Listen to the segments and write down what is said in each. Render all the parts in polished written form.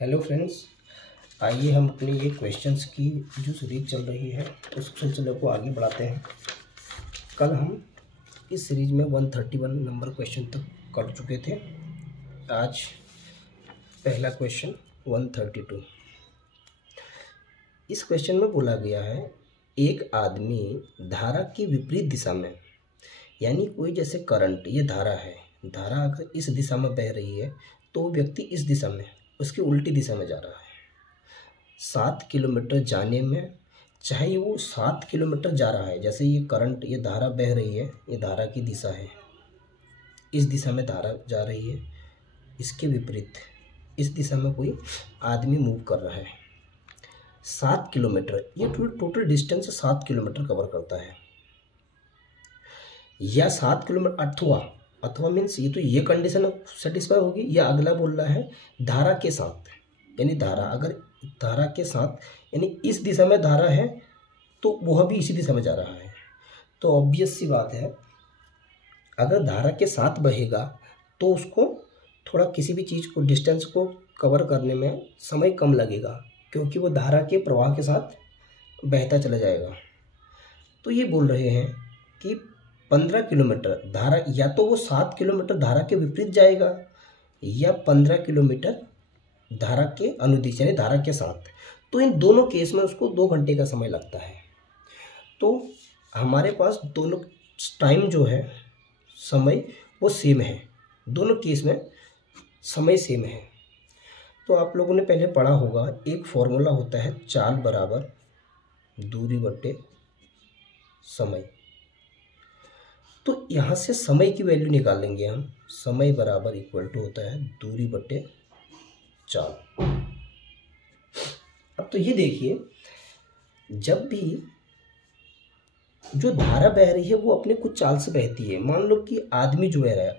Hello friends, आइए हम अपनी ये क्वेश्चंस की जो सीरीज चल रही है उस सिलसिले को आगे बढ़ाते हैं। कल हम इस सीरीज में 131 नंबर क्वेश्चन तक कर चुके थे। आज पहला क्वेश्चन 132। इस क्वेश्चन में बोला गया है, एक आदमी धारा की विपरीत दिशा में, यानी कोई जैसे करंट, ये धारा है, धारा अगर इस दिशा में बह रही है तो व्यक्ति इस दिशा में, उसकी उल्टी दिशा में जा रहा है। 7 किलोमीटर जाने में, चाहे वो 7 किलोमीटर जा रहा है, जैसे ये करंट, ये धारा बह रही है, ये धारा की दिशा है, इस दिशा में धारा जा रही है, इसके विपरीत इस दिशा में कोई आदमी मूव कर रहा है। 7 किलोमीटर, ये टोटल डिस्टेंस 7 किलोमीटर कवर करता है, या 7 किलोमीटर अथवा मीन्स ये तो ये कंडीशन सेटिस्फाई होगी, या अगला बोल रहा है धारा के साथ, यानी धारा अगर धारा के साथ, यानी इस दिशा में धारा है तो वह भी इसी दिशा में जा रहा है। तो ऑब्वियस सी बात है, अगर धारा के साथ बहेगा तो उसको थोड़ा किसी भी चीज़ को, डिस्टेंस को कवर करने में समय कम लगेगा, क्योंकि वो धारा के प्रवाह के साथ बहता चला जाएगा। तो ये बोल रहे हैं कि 15 किलोमीटर धारा, या तो वो 7 किलोमीटर धारा के विपरीत जाएगा, या 15 किलोमीटर धारा के अनुदिश, यानी धारा के साथ। तो इन दोनों केस में उसको 2 घंटे का समय लगता है। तो हमारे पास दोनों टाइम जो है, समय वो सेम है, दोनों केस में समय सेम है। तो आप लोगों ने पहले पढ़ा होगा, एक फॉर्मूला होता है, चाल बराबर दूरी बटे समय। तो यहाँ से समय की वैल्यू निकाल लेंगे हम, समय बराबर इक्वल टू होता है दूरी बटे चाल। अब तो ये देखिए, जब भी जो धारा बह रही है वो अपने कुछ चाल से बहती है। मान लो कि आदमी जो बह रहा है,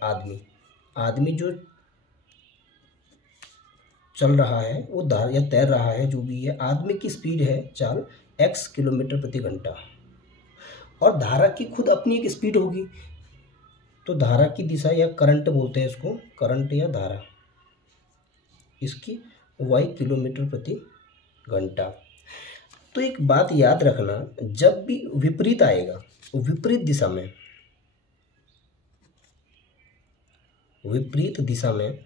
आदमी जो चल रहा है, वो धारा या तैर रहा है, जो भी है, आदमी की स्पीड है चाल x किलोमीटर प्रति घंटा, और धारा की खुद अपनी एक स्पीड होगी। तो धारा की दिशा, या करंट बोलते हैं इसको, करंट या धारा, इसकी y किलोमीटर प्रति घंटा। तो एक बात याद रखना, जब भी विपरीत आएगा, विपरीत दिशा में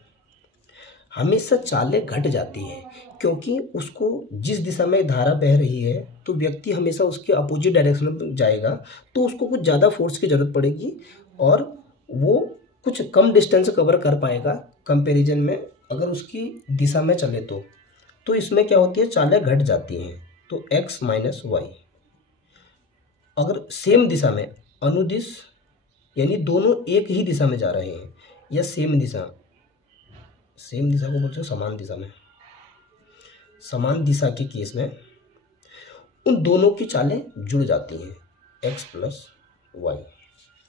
हमेशा चालें घट जाती हैं, क्योंकि उसको जिस दिशा में धारा बह रही है तो व्यक्ति हमेशा उसके अपोजिट डायरेक्शन में जाएगा, तो उसको कुछ ज़्यादा फोर्स की ज़रूरत पड़ेगी और वो कुछ कम डिस्टेंस कवर कर पाएगा कंपैरिजन में अगर उसकी दिशा में चले तो इसमें क्या होती है, चालें घट जाती हैं। तो x माइनस वाई, अगर सेम दिशा में, अनुदिश, यानी दोनों एक ही दिशा में जा रहे हैं, या सेम दिशा को बोलते हैं समान दिशा में, समान दिशा के केस में उन दोनों की चालें जुड़ जाती हैं, x प्लस वाई।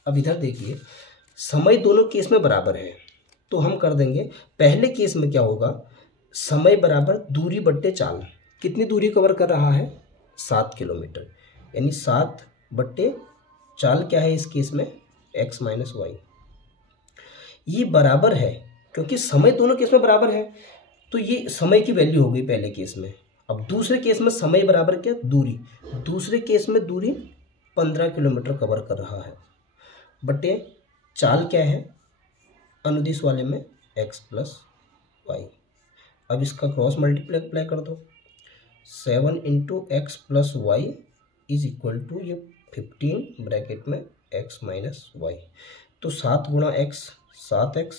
अब इधर देखिए, समय दोनों केस में बराबर है, तो हम कर देंगे, पहले केस में क्या होगा, समय बराबर दूरी बट्टे चाल। कितनी दूरी कवर कर रहा है, 7 किलोमीटर, यानी 7 बट्टे चाल क्या है इस केस में, x माइनस वाई। ये बराबर है क्योंकि समय दोनों केस में बराबर है, तो ये समय की वैल्यू हो गई पहले केस में। अब दूसरे केस में समय बराबर क्या, दूरी, दूसरे केस में दूरी 15 किलोमीटर कवर कर रहा है, बटे चाल क्या है अनुदिश वाले में, x प्लस वाई। अब इसका क्रॉस मल्टीप्लाई कर दो, 7 into x plus y is equal to ये 15 ब्रैकेट में x माइनस वाई। तो 7 गुणा x 7x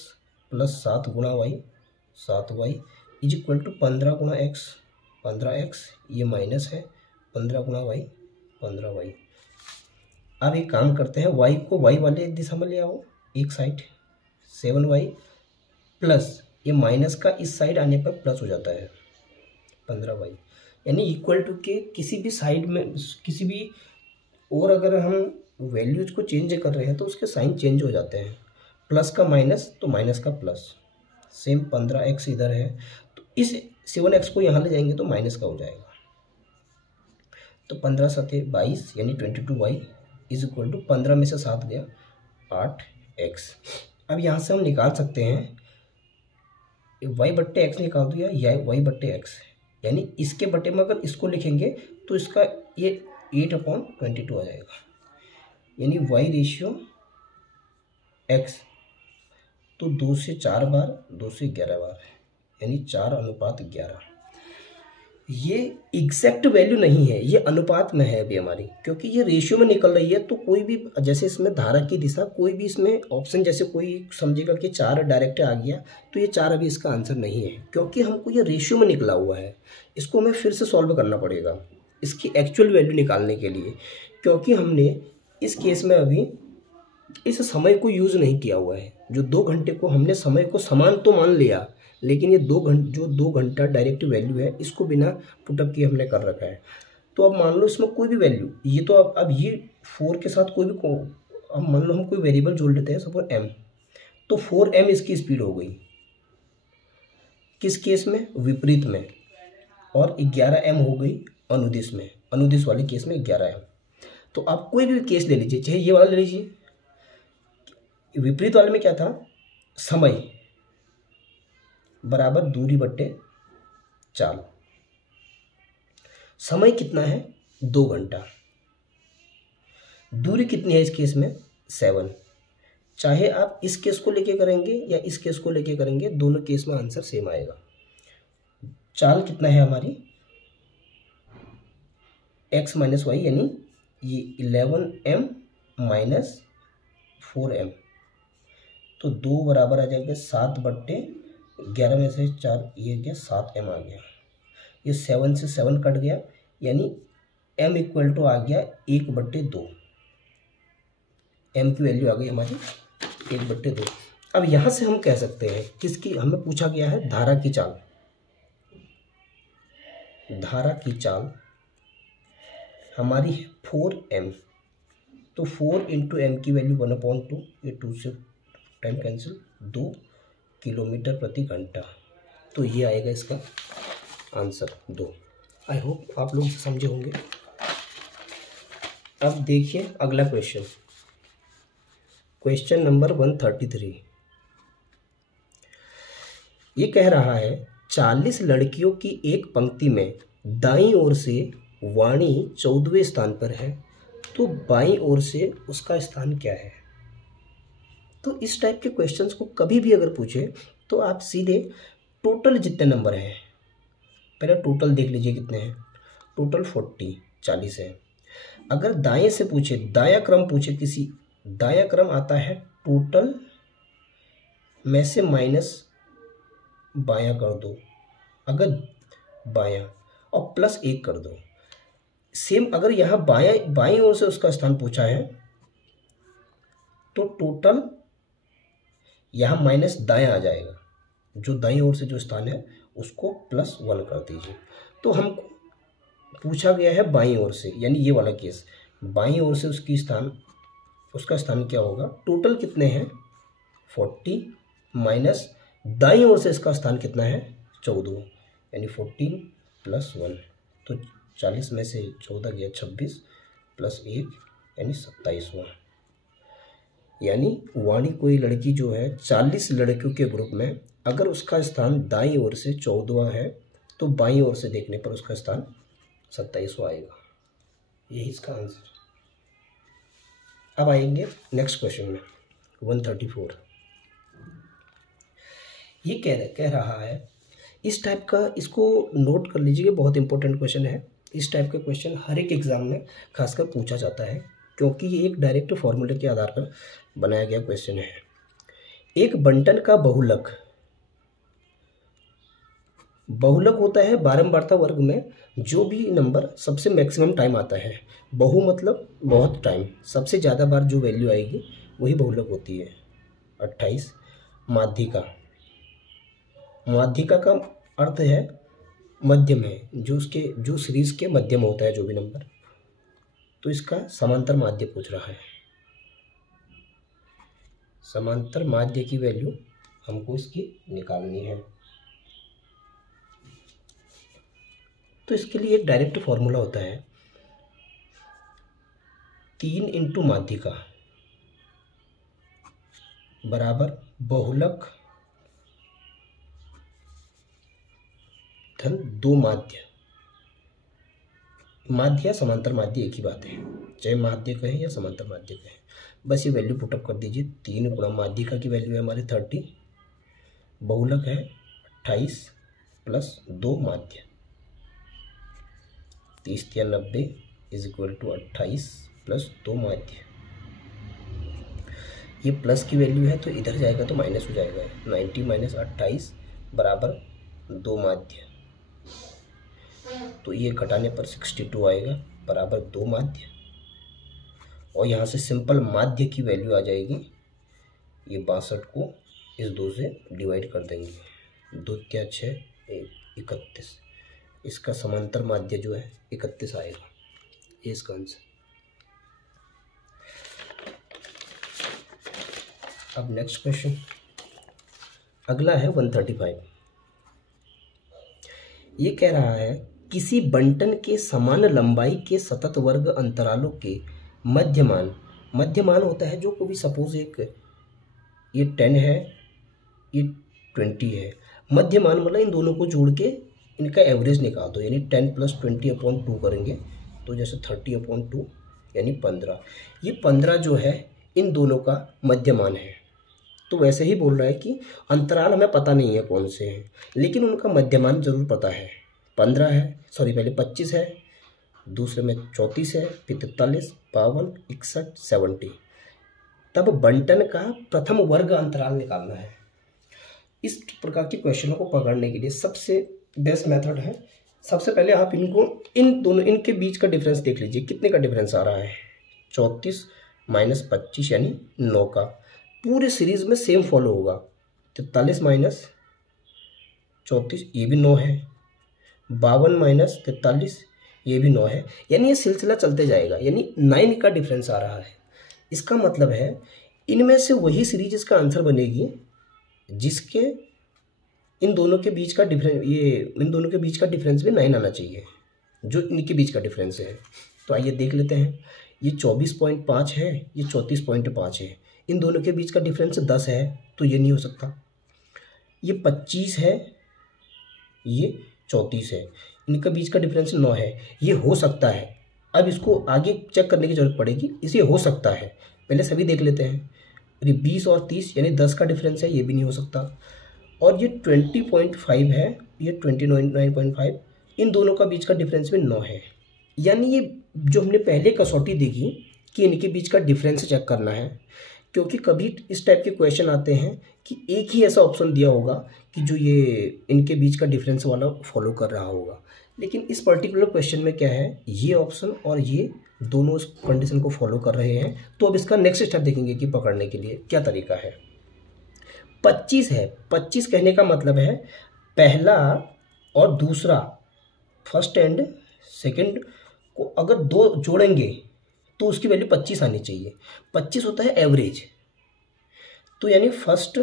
प्लस 7 गुणा Y 7y is equal to 15 गुणा x 15x, ये माइनस है, 15 गुणा वाई 15y। अब एक काम करते हैं, y को y वाले दिशा में ले आओ, एक साइड 7y प्लस ये माइनस का इस साइड आने पर प्लस हो जाता है 15y, यानी इक्वल टू के किसी भी साइड में, किसी भी, और अगर हम वैल्यूज को चेंज कर रहे हैं तो उसके साइन चेंज हो जाते हैं, प्लस का माइनस तो माइनस का प्लस। सेम 15x इधर है, तो इस 7x को यहाँ ले जाएंगे तो माइनस का हो जाएगा। तो 15 सते 22, यानी 22y इज इक्वल टू 15 में से 7 गया 8x। अब यहाँ से हम निकाल सकते हैं वाई बट्टे एक्स निकाल दो या वाई बट्टे एक्स, यानी इसके बटे में अगर इसको लिखेंगे तो इसका ये 8/22 आ जाएगा, यानी वाई रेशियो एक्स तो 2 से 4 बार 2 से 11 बार, यानी 4:11। ये एग्जैक्ट वैल्यू नहीं है, ये अनुपात में है अभी हमारी, क्योंकि ये रेशियो में निकल रही है। तो कोई भी जैसे इसमें धारा की दिशा, कोई भी इसमें ऑप्शन जैसे कोई समझेगा कि 4 डायरेक्ट आ गया, तो ये 4 अभी इसका आंसर नहीं है, क्योंकि हमको ये रेशियो में निकला हुआ है। इसको हमें फिर से सॉल्व करना पड़ेगा इसकी एक्चुअल वैल्यू निकालने के लिए, क्योंकि हमने इस केस में अभी इस समय को यूज़ नहीं किया हुआ है। जो 2 घंटे को हमने समय को समान तो मान लिया, लेकिन ये 2 घंटा डायरेक्ट वैल्यू है, इसको बिना पुटअप किए हमने कर रखा है। तो अब मान लो इसमें कोई भी वैल्यू, ये तो अब ये 4 के साथ कोई भी अब मान लो हम कोई वेरिएबल जोड़ लेते हैं, सपोज m, तो 4m इसकी स्पीड हो गई। किस केस में? विपरीत में। और 11m हो गई अनुदिश में, अनुदिश वाले केस में 11m। तो आप कोई भी केस ले लीजिए, चाहे ये वाला ले लीजिए। विपरीत वाले में क्या था? समय बराबर दूरी बट्टे चाल। समय कितना है? 2 घंटा। दूरी कितनी है इस केस में? 7। चाहे आप इस केस को लेके करेंगे या इस केस को लेके करेंगे, दोनों केस में आंसर सेम आएगा। चाल कितना है हमारी? x माइनस वाई, यानी ये 11m माइनस 4m, तो 2 बराबर आ जाएगा 7/11 में से 4 ये गया 7m आ गया। ये 7 से 7 कट गया, यानी m इक्वल टू आ गया 1/2। m की वैल्यू आ गई हमारी 1/2। अब यहाँ से हम कह सकते हैं किसकी, हमें पूछा गया है धारा की चाल। धारा की चाल हमारी है 4m, तो 4 इंटू एम की वैल्यू 1/2, ये 2 से टाइम कैंसिल, 2 किलोमीटर प्रति घंटा। तो ये आएगा इसका आंसर 2। आई होप आप लोग समझे होंगे। अब देखिए अगला क्वेश्चन, क्वेश्चन नंबर 133। ये कह रहा है 40 लड़कियों की एक पंक्ति में दाईं ओर से वाणी 14वें स्थान पर है, तो बाईं ओर से उसका स्थान क्या है? तो इस टाइप के क्वेश्चंस को कभी भी अगर पूछे तो आप सीधे टोटल जितने नंबर हैं, पहले टोटल देख लीजिए कितने हैं। टोटल 40 है। अगर दाएं से पूछे, दाया क्रम पूछे किसी, दाया क्रम आता है टोटल में से माइनस बायां कर दो, अगर बायां, और प्लस 1 कर दो। सेम अगर यहाँ बाईं ओर से उसका स्थान पूछा है तो टोटल यहाँ माइनस दायां आ जाएगा, जो दाईं ओर से जो स्थान है उसको +1 कर दीजिए। तो हमको पूछा गया है बाईं ओर से, यानी ये वाला केस, बाईं ओर से उसका स्थान क्या होगा? टोटल कितने हैं? 40 माइनस दाईं ओर से इसका स्थान कितना है? 14, यानी 14 + 1, तो 40 में से 14 गया 26 + 1 यानी 27वां। यानी वाणी कोई लड़की जो है 40 लड़कियों के ग्रुप में, अगर उसका स्थान दाईं ओर से 14वां है तो बाईं ओर से देखने पर उसका स्थान 27वां आएगा। यही इसका आंसर। अब आएंगे नेक्स्ट क्वेश्चन में 134। ये कह रहा है इस टाइप का, इसको नोट कर लीजिए, बहुत इंपॉर्टेंट क्वेश्चन है। इस टाइप के क्वेश्चन हर एक एग्जाम में खासकर पूछा जाता है, क्योंकि ये एक डायरेक्ट फॉर्मूले के आधार पर बनाया गया क्वेश्चन है। एक बंटन का बहुलक होता है बारंबारता वर्ग में जो भी नंबर सबसे मैक्सिमम टाइम आता है। बहु मतलब बहुत टाइम, सबसे ज़्यादा बार जो वैल्यू आएगी वही बहुलक होती है। 28। माध्यिका का अर्थ है मध्य में, जो सीरीज के मध्यम होता है जो भी नंबर, तो इसका समांतर माध्य पूछ रहा है। समांतर माध्य की वैल्यू हमको इसकी निकालनी है, तो इसके लिए एक डायरेक्ट फॉर्मूला होता है 3 इंटू माध्यिका बराबर बहुलक धन 2 माध्य, माध्य या समांतर माध्य एक ही बात है, चाहे माध्य कहें या समांतर माध्य कहें। बस ये वैल्यू पुटअप कर दीजिए। 3 गुणा माध्यिका की वैल्यू है हमारे 30, बहुलक है 28 प्लस 2 माध्य, 30 या 90 इज इक्वल टू 28 प्लस 2 माध्य। ये प्लस की वैल्यू है तो इधर जाएगा तो माइनस हो जाएगा। 90 माइनस 28 बराबर 2 माध्य, तो ये घटाने पर 62 आएगा बराबर 2 माध्य। और यहाँ से सिंपल माध्य की वैल्यू आ जाएगी, ये 62 को इस 2 से डिवाइड कर देंगे, 2 या 6 31, इसका समांतर माध्य जो है 31 आएगा, ये इसका आंसर। अब नेक्स्ट क्वेश्चन अगला है 135। ये कह रहा है किसी बंटन के समान लंबाई के सतत वर्ग अंतरालों के मध्यमान, मध्यमान होता है जो कोई सपोज एक ये 10 है, ये 20 है, मध्यमान मतलब इन दोनों को जोड़ के इनका एवरेज निकाल दो, यानी 10 प्लस 20/2 करेंगे तो जैसे 30/2 यानी 15। ये 15 जो है इन दोनों का मध्यमान है। तो वैसे ही बोल रहा है कि अंतराल हमें पता नहीं है कौन से हैं, लेकिन उनका मध्यमान जरूर पता है। 15 है, सॉरी पहले 25 है, दूसरे में 34 है, फिर 43, 52, 61, 70। तब बंटन का प्रथम वर्ग अंतराल निकालना है। इस प्रकार के क्वेश्चनों को पकड़ने के लिए सबसे बेस्ट मेथड है, सबसे पहले आप इनको इन दोनों इनके बीच का डिफरेंस देख लीजिए, कितने का डिफरेंस आ रहा है। 34 माइनस 25 यानी 9 का, पूरे सीरीज में सेम फॉलो होगा। 43 माइनस 34 ये भी 9 है, 52 माइनस 43 ये भी 9 है, यानी ये सिलसिला चलते जाएगा, यानी 9 का डिफरेंस आ रहा है। इसका मतलब है इनमें से वही सीरीज इसका आंसर बनेगी जिसके इन दोनों के बीच का डिफरेंस, ये इन दोनों के बीच का डिफरेंस भी 9 आना चाहिए, जो इनके बीच का डिफरेंस है। तो आइए देख लेते हैं। ये 24.5 है, ये 34.5 है, इन दोनों के बीच का डिफरेंस 10 है, तो ये नहीं हो सकता। ये 25 है, ये 34 है, इनका बीच का डिफरेंस 9 है, ये हो सकता है। अब इसको आगे चेक करने की जरूरत पड़ेगी, इसे हो सकता है, पहले सभी देख लेते हैं। ये 20 और 30 यानी 10 का डिफरेंस है, ये भी नहीं हो सकता। और ये 20.5 है, ये 29.5, इन दोनों का बीच का डिफरेंस भी 9 है। यानी ये जो हमने पहले कसौटी देखी कि इनके बीच का डिफरेंस चेक करना है, क्योंकि कभी इस टाइप के क्वेश्चन आते हैं कि एक ही ऐसा ऑप्शन दिया होगा कि जो ये इनके बीच का डिफरेंस वाला फॉलो कर रहा होगा, लेकिन इस पर्टिकुलर क्वेश्चन में क्या है, ये ऑप्शन और ये दोनों इस कंडीशन को फॉलो कर रहे हैं। तो अब इसका नेक्स्ट स्टेप देखेंगे कि पकड़ने के लिए क्या तरीका है। 25 है, 25 कहने का मतलब है पहला और दूसरा, फर्स्ट एंड सेकंड को अगर 2 जोड़ेंगे तो उसकी वैल्यू 25 आनी चाहिए। 25 होता है एवरेज, तो यानी फर्स्ट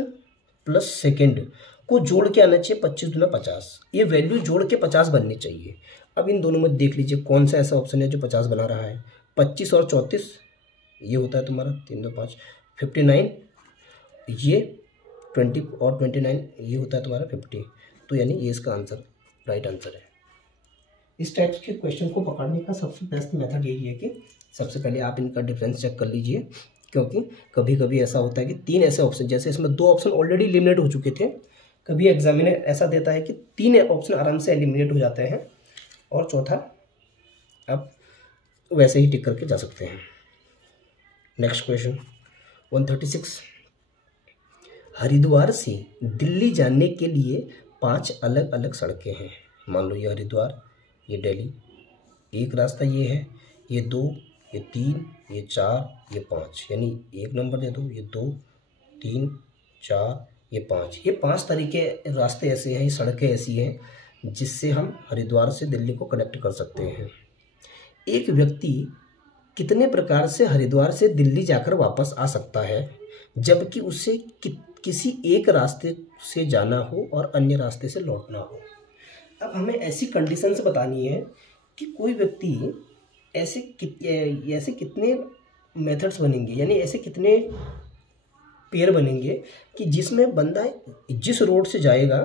प्लस सेकंड को जोड़ के आना चाहिए 25 दूना 50, ये वैल्यू जोड़ के 50 बननी चाहिए। अब इन दोनों में देख लीजिए कौन सा ऐसा ऑप्शन है जो 50 बना रहा है। 25 और 34 ये होता है तुम्हारा 3 2 5 59, ये 20 और 29 ये होता है तुम्हारा 50, तो यानी ये इसका आंसर राइट आंसर है। इस टाइप के क्वेश्चन को पकड़ने का सबसे बेस्ट मेथड यही है कि सबसे पहले आप इनका डिफरेंस चेक कर लीजिए, क्योंकि कभी कभी ऐसा होता है कि 3 ऐसे ऑप्शन, जैसे इसमें 2 ऑप्शन ऑलरेडी एलिमिनेट हो चुके थे, कभी एग्जामिनर ऐसा देता है कि 3 ऑप्शन आराम से एलिमिनेट हो जाते हैं और चौथा आप वैसे ही टिक करके जा सकते हैं। Next question 136। हरिद्वार से दिल्ली जाने के लिए 5 अलग अलग सड़कें हैं। मान लो ये हरिद्वार, ये दिल्ली, एक रास्ता ये है, ये 2, ये 3, ये 4, ये 5, यानी 1 नंबर दे दो, ये 2 3 4 ये 5, ये 5 तरीके रास्ते ऐसे हैं, सड़कें ऐसी हैं जिससे हम हरिद्वार से दिल्ली को कनेक्ट कर सकते हैं। एक व्यक्ति कितने प्रकार से हरिद्वार से दिल्ली जाकर वापस आ सकता है जबकि उसे किसी एक रास्ते से जाना हो और अन्य रास्ते से लौटना हो। अब हमें ऐसी कंडीशंस बतानी है कि कोई व्यक्ति ऐसे कितने मेथड्स बनेंगे, यानी ऐसे कितने पेयर बनेंगे कि जिसमें बंदा जिस रोड से जाएगा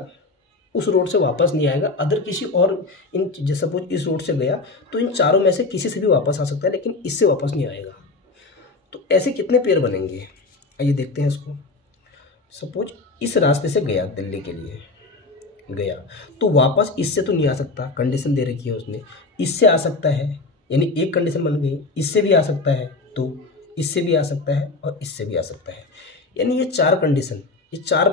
उस रोड से वापस नहीं आएगा, अदर किसी और इन जैसे सपोज इस रोड से गया तो इन चारों में से किसी से भी वापस आ सकता है, लेकिन इससे वापस नहीं आएगा। तो ऐसे कितने पेयर बनेंगे, आइए देखते हैं इसको। सपोज इस रास्ते से गया, दिल्ली के लिए गया, तो वापस इससे तो नहीं आ सकता, कंडीशन दे रखी है उसने। इससे आ सकता है, यानी एक कंडीशन बन गई। इससे भी आ सकता है, तो इससे भी आ सकता है और इससे भी आ सकता है, यानी ये चार कंडीशन, ये चार।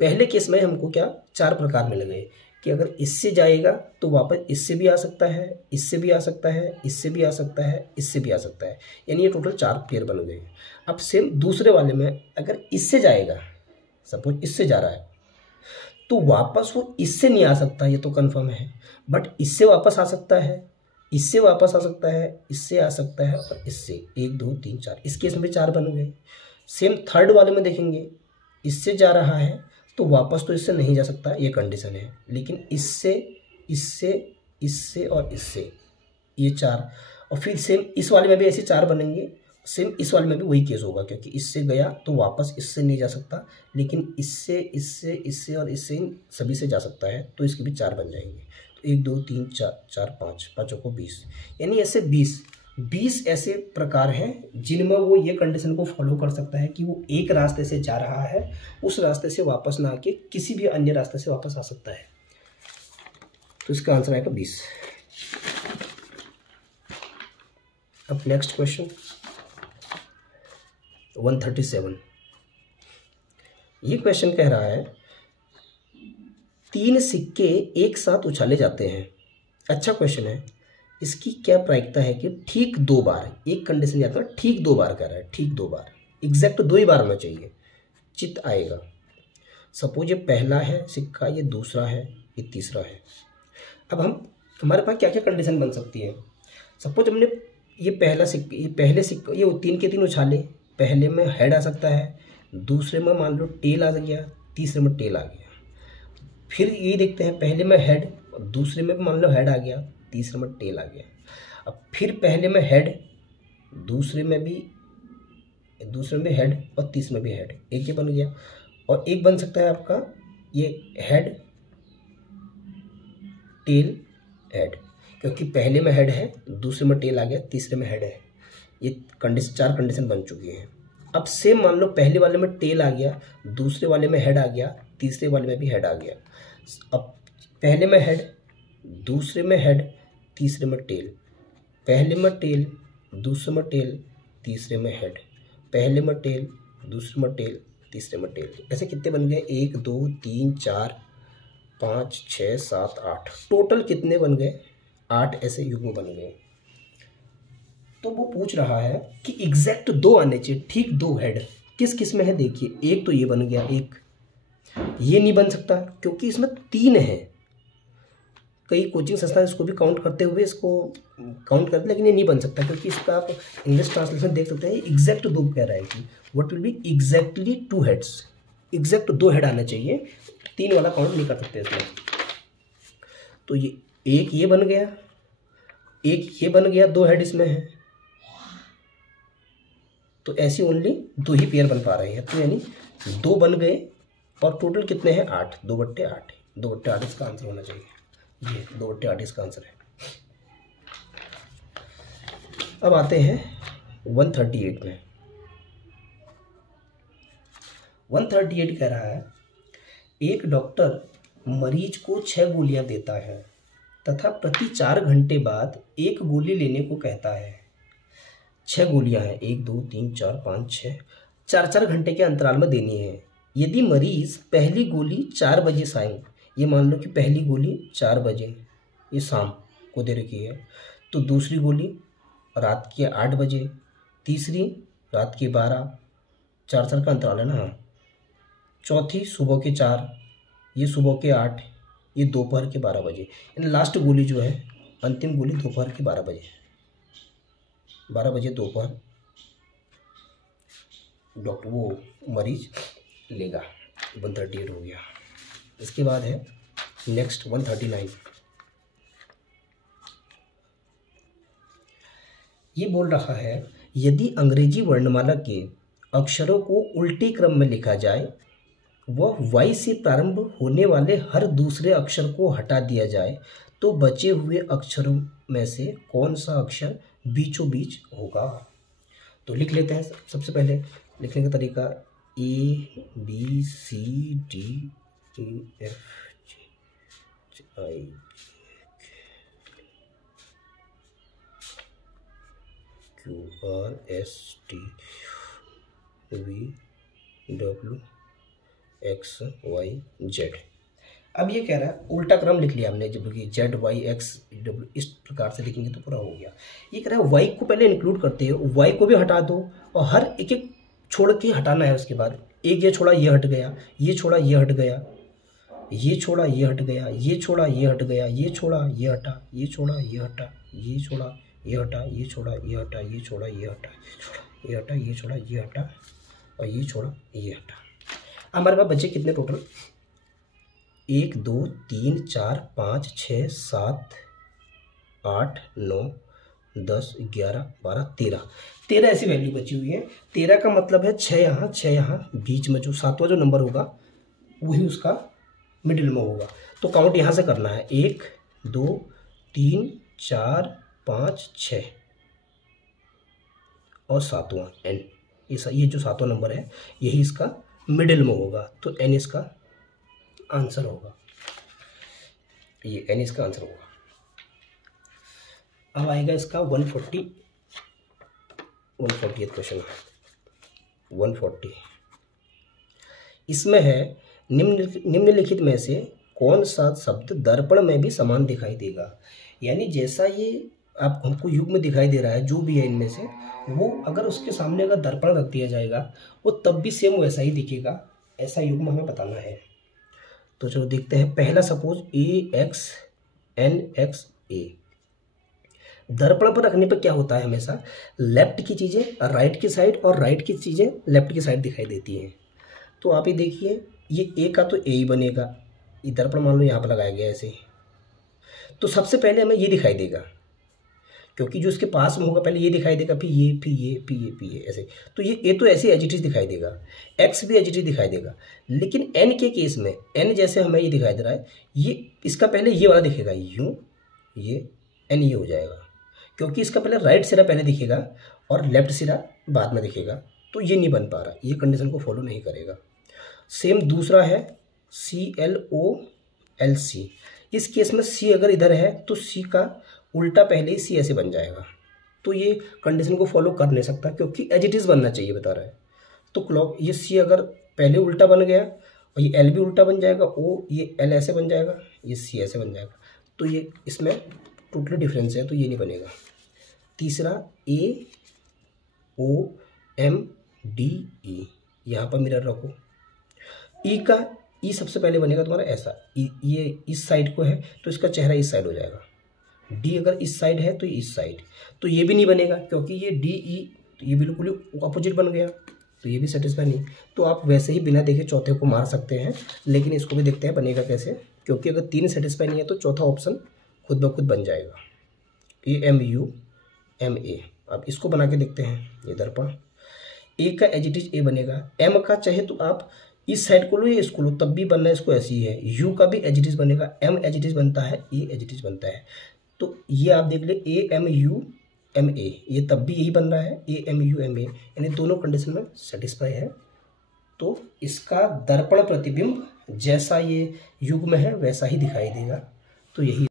पहले केस में हमको क्या चार प्रकार मिल गए कि अगर इससे जाएगा तो वापस इससे भी आ सकता है, इससे भी आ सकता है, इससे भी आ सकता है, इससे भी आ सकता है, यानी ये टोटल चार पेयर बन गए। अब सेम दूसरे वाले में अगर इससे जाएगा, सपोज इससे जा रहा है, तो वापस वो इससे नहीं आ सकता, ये तो कंफर्म है, बट इससे वापस आ सकता है, इससे वापस आ सकता है, इससे आ सकता है और इससे। 1 2 3 4, इस केस में 4 बन गए। सेम थर्ड वाले में देखेंगे, इससे जा रहा है तो वापस तो इससे नहीं जा सकता, ये कंडीशन है, लेकिन इससे, इससे, इससे और इससे, ये 4। और फिर सेम इस वाले में भी ऐसे 4 बनेंगे। सेम इस वाले में भी वही केस होगा, क्योंकि इससे गया तो वापस इससे नहीं जा सकता, लेकिन इससे, इससे, इससे और इससे, इन सभी से जा सकता है, तो इसके भी 4 बन जाएंगे। तो 1 2 3 4 5, पाँचों को 20, यानी ऐसे 20 ऐसे प्रकार हैं जिनमें वो ये कंडीशन को फॉलो कर सकता है कि वो एक रास्ते से जा रहा है, उस रास्ते से वापस ना आके किसी भी अन्य रास्ते से वापस आ सकता है। तो इसका आंसर आएगा 20। अब नेक्स्ट क्वेश्चन 137। ये क्वेश्चन कह रहा है 3 सिक्के एक साथ उछाले जाते हैं। अच्छा क्वेश्चन है। इसकी क्या प्रायिकता है कि ठीक 2 बार, एक कंडीशन जाता है ठीक 2 बार कर रहा है, ठीक 2 बार, एग्जैक्ट 2 ही बार होना चाहिए, चित्त आएगा। सपोज ये पहला है सिक्का, ये दूसरा है, ये तीसरा है। अब हमारे पास क्या क्या कंडीशन बन सकती है। सपोज हमने ये पहला सिक्का, ये पहले सिक्का, ये 3 के 3 उछाले, पहले में हेड आ सकता है, दूसरे में मान लो टेल आ गया, तीसरे में टेल आ गया। फिर ये देखते हैं पहले में हेड, दूसरे में भी मान लो हेड आ गया, तीसरे में टेल आ गया। अब फिर पहले में हेड, दूसरे में भी हेड और तीसरे में भी हेड, एक ये बन गया। और एक बन सकता है आपका ये हेड टेल हेड, क्योंकि पहले में हेड है, दूसरे में टेल आ गया, तीसरे में हेड है। ये कंडीशन, 4 कंडीशन बन चुकी है। अब सेम मान लो पहले वाले में टेल आ गया, दूसरे वाले में हेड आ गया, तीसरे वाले में भी हेड आ गया। अब पहले में हेड, दूसरे में हेड, तीसरे में टेल, पहले में टेल, दूसरे में टेल, तीसरे में हेड, पहले में टेल, दूसरे में टेल, तीसरे में टेल। ऐसे कितने बन गए, 1 2 3 4 5 6 7 8, टोटल कितने बन गए, 8 ऐसे युग्म बन गए। तो वो पूछ रहा है कि एग्जैक्ट 2 आने चाहिए, ठीक 2 हेड किस किस में है। देखिए एक तो ये बन गया, एक ये नहीं बन सकता क्योंकि इसमें 3 है। कई कोचिंग संस्थान इसको भी काउंट करते हुए इसको काउंट करते, लेकिन ये नहीं बन सकता क्योंकि इसका आप इंग्लिश ट्रांसलेशन देख सकते हैं, एग्जैक्ट 2 कह रहा है कि what will be exactly 2 heads, exact 2 head आना चाहिए, 3 वाला काउंट नहीं कर सकते इसमें। तो ये एक ये बन गया, एक ये बन गया, 2 हेड इसमें है, तो ऐसी ओनली 2 ही पेयर बन पा रहे हैं। तो यानी 2 बन गए और टोटल कितने हैं, 8, 2/8, 2/8 इसका आंसर होना चाहिए। ये 2/8 इसका आंसर है। अब आते हैं 138 में। 138 कह रहा है एक डॉक्टर मरीज को 6 गोलियां देता है तथा प्रति 4 घंटे बाद 1 गोली लेने को कहता है। 6 गोलियां हैं, 1 2 3 4 5 6, 4-4 घंटे के अंतराल में देनी है। यदि मरीज पहली गोली 4 बजे सायं, ये मान लो कि पहली गोली 4 बजे ये शाम को दे रखी है, तो दूसरी गोली रात के 8 बजे, तीसरी रात के 12, 4-4 का अंतराल है ना, हाँ, चौथी सुबह के 4, ये सुबह के 8, ये दोपहर के 12 बजे। यानी लास्ट गोली जो है, अंतिम गोली दोपहर के 12 बजे, 12 बजे दोपहर डॉक्टर वो मरीज लेगा। 138 हो गया। इसके बाद है नेक्स्ट 139। ये बोल रहा है यदि अंग्रेजी वर्णमाला के अक्षरों को उल्टे क्रम में लिखा जाए वह वाई से प्रारंभ होने वाले हर दूसरे अक्षर को हटा दिया जाए तो बचे हुए अक्षरों में से कौन सा अक्षर बीचों बीच होगा। तो लिख लेते हैं। सबसे पहले लिखने का तरीका ABCDEFGHI QRSTUVWXYZ। अब ये कह रहा है उल्टा क्रम लिख लिया हमने, जब कि ZYXW इस प्रकार से लिखेंगे तो पूरा हो गया। ये कह रहा है वाई को पहले इंक्लूड करते हो, वाई को भी हटा दो और हर एक एक छोड़ के हटाना है। उसके बाद एक ये छोड़ा ये हट गया, ये छोड़ा ये हट गया, ये छोड़ा ये हट गया, ये छोड़ा ये हट गया, ये छोड़ा ये हटा, ये छोड़ा ये हटा, ये छोड़ा ये हटा, ये छोड़ा ये हटा, ये छोड़ा ये हटा, ये हटा, ये छोड़ा ये हटा और ये छोड़ा ये हटा। हमारे पास बचे कितने टोटल? 1 2 3 4 5 6 7 8 9 10 11 12 13 ऐसी वैल्यू बची हुई है। 13 का मतलब है 6 यहाँ 6 यहाँ, बीच में जो 7वां जो नंबर होगा वही उसका मिडिल में होगा। तो काउंट यहाँ से करना है 1 2 3 4 5 6 और 7वां n। ये जो 7वां नंबर है यही इसका मिडिल में होगा, तो n इसका आंसर होगा। ये n इसका आंसर होगा। अब आएगा इसका 140 क्वेश्चन 140। इसमें है निम्नलिखित में से कौन सा शब्द दर्पण में भी समान दिखाई देगा। यानी जैसा ये आप हमको युग में दिखाई दे रहा है, जो भी है इनमें से, वो अगर उसके सामने अगर दर्पण रख दिया जाएगा वो तब भी सेम वैसा ही दिखेगा। ऐसा युग में हमें बताना है। तो चलो देखते हैं। पहला सपोज AXNXA। दर्पण पर रखने पर क्या होता है, हमेशा लेफ्ट की चीज़ें राइट की साइड और राइट की चीज़ें लेफ्ट की साइड दिखाई देती हैं। तो आप ये देखिए, ये A का तो A ही बनेगा। ये दर्पण मान लो यहाँ पर लगाया गया ऐसे, तो सबसे पहले हमें ये दिखाई देगा, क्योंकि जो इसके पास में होगा पहले ये दिखाई देगा, फिर ये फिर ये फिर ये फिर ये ऐसे। तो ये A तो ऐसे एज इट इज दिखाई देगा, X भी एज इट इज दिखाई देगा। लेकिन N के केस में, N जैसे हमें ये दिखाई दे रहा है, ये इसका पहले ये वाला दिखेगा यूँ, ये N ये हो जाएगा, क्योंकि इसका पहले राइट सिरा पहले दिखेगा और लेफ्ट सिरा बाद में दिखेगा। तो ये नहीं बन पा रहा, ये कंडीशन को फॉलो नहीं करेगा। सेम दूसरा है CLOLC। इस केस में C अगर इधर है तो C का उल्टा पहले ही C ऐसे बन जाएगा। तो ये कंडीशन को फॉलो कर नहीं सकता, क्योंकि एज इट इज बनना चाहिए बता रहा है। तो क्लॉक ये C अगर पहले उल्टा बन गया और ये L भी उल्टा बन जाएगा, O ये L ऐसे बन जाएगा, ये C ऐसे बन जाएगा। तो ये इसमें टोटली डिफरेंस है, तो ये नहीं बनेगा। तीसरा AOMDE, यहाँ पर मिरर रखो। ई का ई सबसे पहले बनेगा तुम्हारा ऐसा, ये इस साइड को है तो इसका चेहरा इस साइड हो जाएगा। डी अगर इस साइड है तो ये इस साइड, तो ये भी नहीं बनेगा, क्योंकि ये DE तो ये बिल्कुल अपोजिट बन गया, तो ये भी सेटिस्फाई नहीं। तो आप वैसे ही बिना देखे चौथे को मार सकते हैं, लेकिन इसको भी देखते हैं बनेगा कैसे, क्योंकि अगर 3 सेटिस्फाई नहीं है तो चौथा ऑप्शन खुद ब खुद बन जाएगा, AMUMA। अब इसको बना के देखते हैं। ये दर्पण A का एज इट इज A बनेगा। M का चाहे तो आप इस साइड को लो या इसको लो, तब भी बनना इसको ऐसी ही है। U का भी एज इट इज बनेगा, M एज इट इज बनता है, A एज इट इज बनता है। तो ये आप देख ले AMUMA, ये तब भी यही बन रहा है AMUMA, यानी दोनों कंडीशन में सेटिस्फाई है। तो इसका दर्पण प्रतिबिंब जैसा ये युग में है वैसा ही दिखाई देगा। तो यही